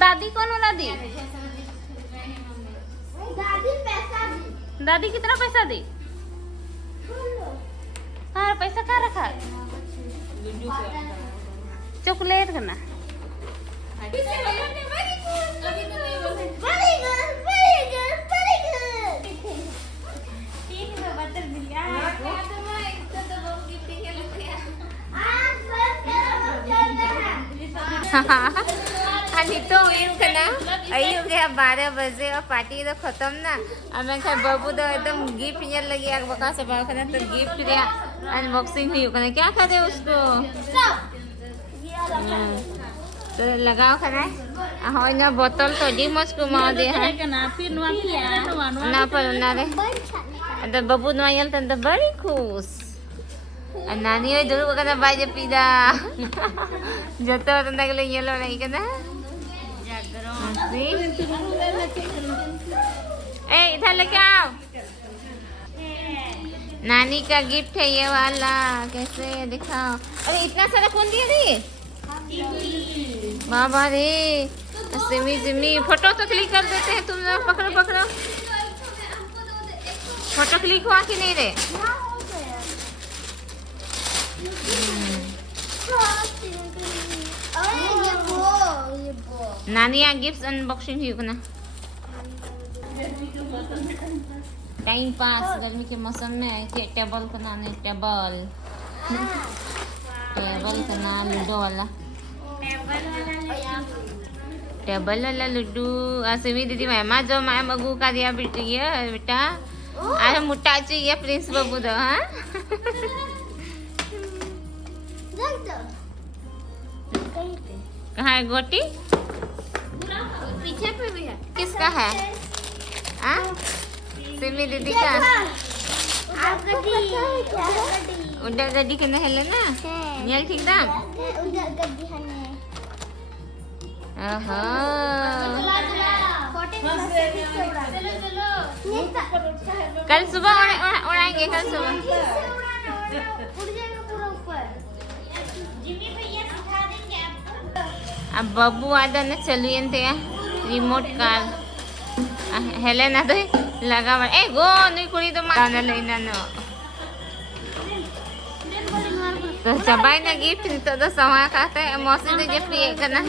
दादी कौन हो दादी? दादी पैसा दी। दादी कितना पैसा दी? हाँ पैसा कहाँ रखा? चॉकलेट करना। आणि तो येईल का ना आई हो गया 12 बजे और पार्टी तो खत्म ना और मैं कहा बाबू तो एकदम गिफ्ट ये लगी आग बका से बाहर खाना तो गिफ्ट दिया अनबॉक्सिंग हुई करना क्या करे उसको तो लगाओ खाना हाँ ना बोतल तो डी मच को मार दे है ना पर ना रे तो बाबू नवायल तो बड़ी खुश नानी होय dulu kena baje pida jatuh tentang kali yellow lagi kena masih इधर लेके आओ नानी का गिफ्ट है ये वाला कैसे दिखाओ अरे इतना सारा कौन दिया दी बाबा रे सिमी सिमी फोटो तो क्लिक कर देते हैं तुम लोग पकड़ो पकड़ो फोटो क्लिक हुआ कि नहीं रे नानी यहाँ गिफ्ट अनबॉक्सिंग हुई ना टाइम पास गर्मी के मौसम में टेबल का नाम है टेबल का नाम लूडो वाला टेबल वाला लूडो सिमी दीदी मैं जो मैं मगू का दिया बेटा अरे मुट्टा चाहिए प्रिंस बाबू दो हाँ कहाँ है गोटी पीछे पे भी है किसका है आ? सिमी दीदी का उधर गड्डी के नहले ना नियल ठीक दाम ओहो कल सुबह उड़ाएंगे कल सुबह अब बब्बू आदा ने चलिए रिमोट कार हेले ना तो लगा ए गो नहीं कुड़ी तो माना लेना नो तो चबाई ना गिफ्ट तो समय कहते हैं मौसम तो जब ये करना